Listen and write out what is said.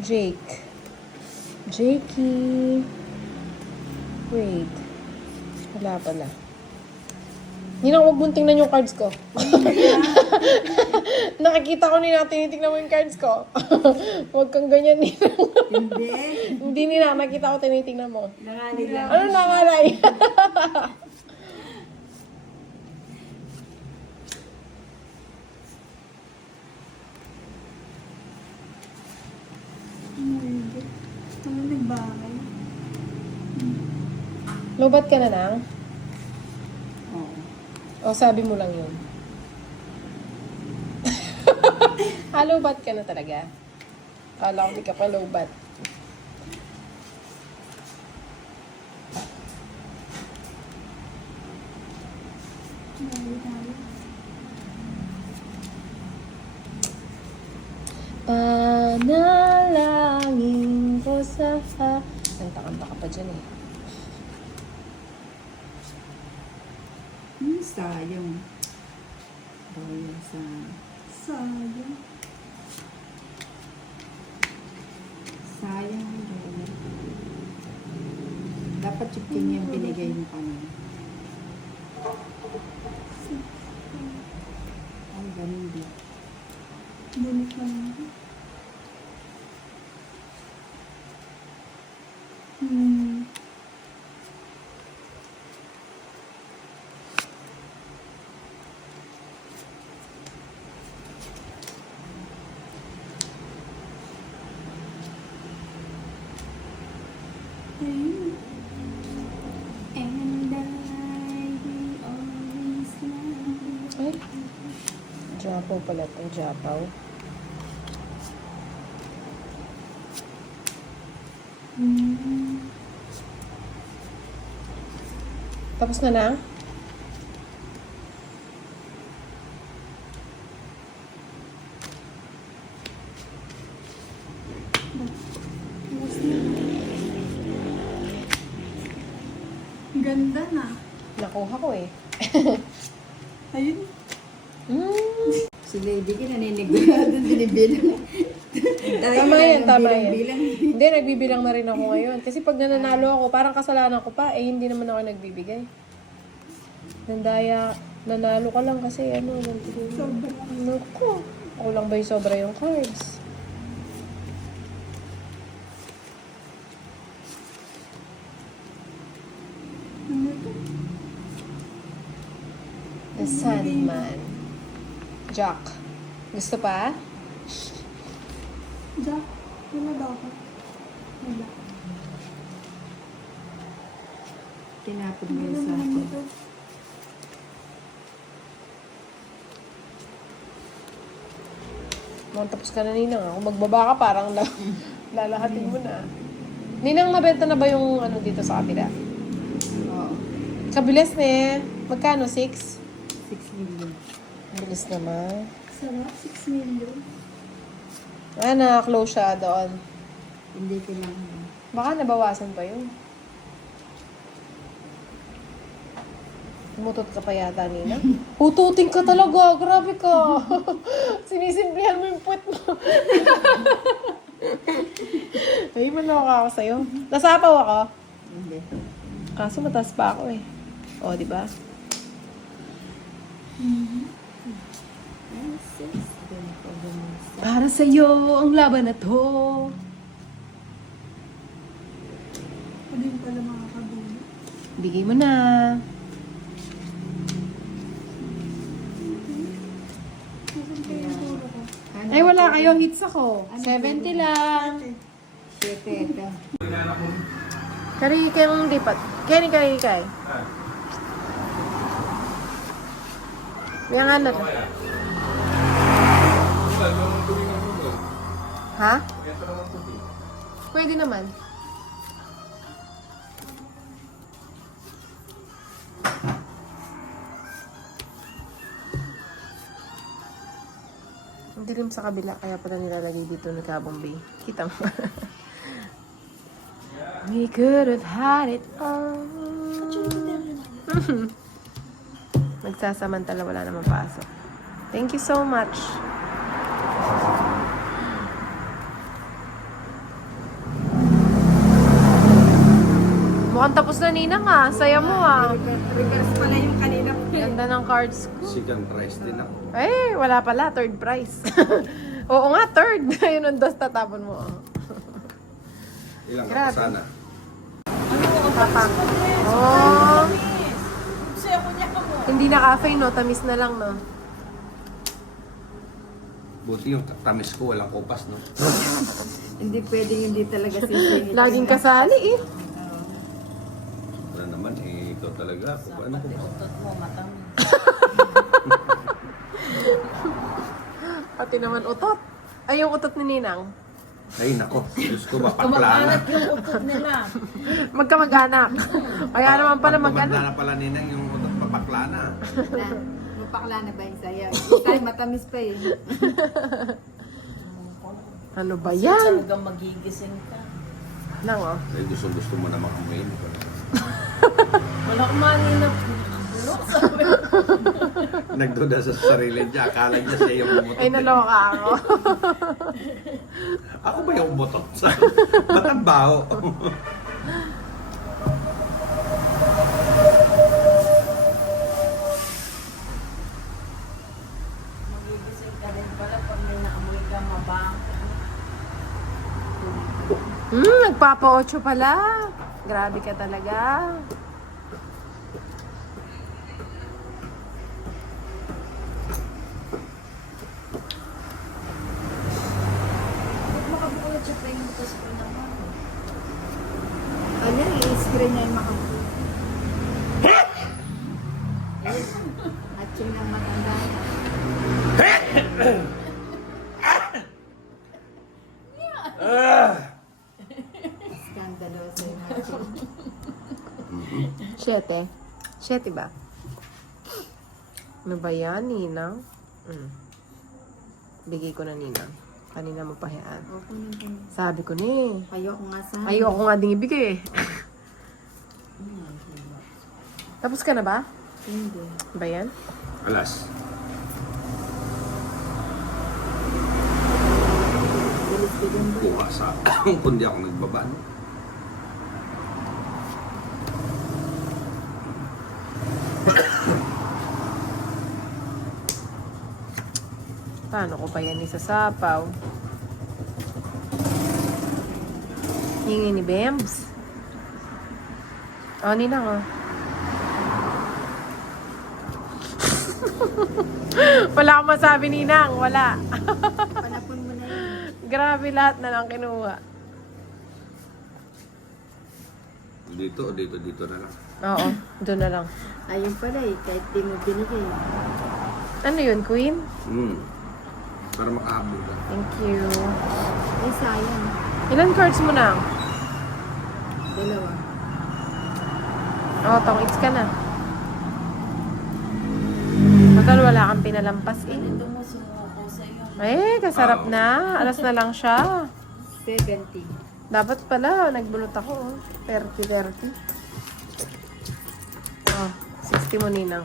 Jake. Jakey. Wait. Wala pala. Ninang, huwag mong tingnan yung cards ko. Nakikita ko Ninang, tinitingnan mo yung cards ko. Huwag kang ganyan, Ninang. Hindi. Hindi, Ninang. Nakita ko, tinitingnan mo. Nangalay lang. Ano nangalay? Ano nagbangay? Lobat ka na lang? Oo. O, sabi mo lang yun. Lobat ka na talaga? Kala ko di ka pa lobat. Panalangin ko sa... Kanta-kanta ka pa dyan eh. Sayang. Sayang sa... Sayang. Sayang. Dapat yung kanya binigay mo kanina. Ay, ganun din. Ganun ka naman. Ay, Japaw pala ito. Japaw. Tapos na na? Ganda na. Nakuha ko eh. Ayun. Si Lady ka naninigurado, binibilang. Tama yan, tama yan. Bilang. Hindi, nagbibilang na rin ako ngayon. Kasi pag nananalo ako, parang kasalanan ko pa, hindi naman ako nagbibigay. Nandaya, nanalo ka lang kasi ano, Naku, ako lang ba yung sobra yung cards? The Sandman. Jack. Gusto pa? Jack, wala daw ako. Wala. Tinapon mo yun sa akin. Tapos ka na, Ninang. Kung magbaba ka, parang lalahatin mo na. Ninang, nabenta na ba yung ano dito sa kapila? Oo. Kabilis na eh. Magkano? 6? 6 million. Bilis naman. Sarap, 6 million. Naka-close siya doon. Hindi ko lang. Baka nabawasan pa yun. Tumutot ka pa yata, Nina. Hututin ka talaga. Grabe ka. Sinisimplihan mo yung puwet mo. Ay, manoka ako sa'yo. Nasapaw ako. Hindi. Kaso mataas pa ako eh. O, di ba? Para sa'yo ang laban na to. Ano yung pala makakabili? Bigay mo na. Nasaan kayo yung puro ko? Ay, wala kayo. Hits ako. 70 lang. 7 ito. Kari kayong lipat. Kaya ni kay. Yang ano to? Ha? Pwede naman. Ang dilim sa kabila, kaya pala nilalagay dito ng Kabombay. Kita mo. We could have had it all. Nagsasamantala, wala namang pasok. Thank you so much. Mukhang tapos na Ninang ah. Saya mo ah. Reverse pala yung kanina. Ganda ng cards ko. Second prize din ako. Eh, wala pala. Third prize. Oo nga, third. Yun ang dos tatapon mo. Ilang ka Grabe. pa sana? Tapak. Oh. Hindi na cafe, no? Tamis na lang, no? Buti yung tamis ko, walang kupas, no? Hindi pwedeng hindi talaga sisingit. Laging kasali, eh. Wala naman, eh, ikaw talaga. Ano ko ba? Pati naman utot. Ay, yung utot ni Ninang. Ay, nako. Diyos ko, mapaklana. yung utot nila. Magkamag-anak. Kaya naman pala mag-anak. Pagkumanda na pala ninang yung utot mapaklana. Mapakla na ba yung sayang? Tayo matamis pa eh. Ano ba yan? Talagang magigising ka. Nang, oh. Eh, gusto mo na makamuhin. Wala kumangin na. Nagduda sa sarili niya. Akala niya siya yung umutot. Ay, naloka ako. Ako ba yung umutot? Ba't ang baho? Magigising ka rin pala pag may naamoy ka mabang. Nagpapa-8 pala. Grabe ka talaga. Makabukulat siya pa yung butas ko naman. Ano i-screen niya yung makabuo. Atching ng matanda. Skandaloso yung atching. 7. 7 ba? Ano ba yan, Ninang? Bigay ko na, Ninang. Kanina mo pahiyaan. Okay na din. Sabi ko na eh. Ayoko nga sana. Ayoko nga ding ibigay eh. Tapos ka na ba? Hindi. Ba yan? Alas. Bilis ko dyan ba? Buka sa kundi ako nagbaba. No? Paano ko pa yan isasapaw? Hingi ni Bems. Oh, Ninang oh. Wala akong masabi, Ninang. Wala. Panapon mo na yun. Grabe lahat na lang kinuha. Dito na lang. Oo, doon na lang. Ayun pala eh, kahit di mo binigay. Ano yun, Queen? Para makahabol ka. Thank you. Ay, sayang. Ilan cards mo na? 2. Oo, tong-its ka na. Magal wala kang pinalampas eh. Ito mo sumuko sa'yo. Eh, kasarap na. Alas na lang siya. 70. Dapat pala, nagbulot ako. Oh. 30. Oh, 60 mo, Ninang.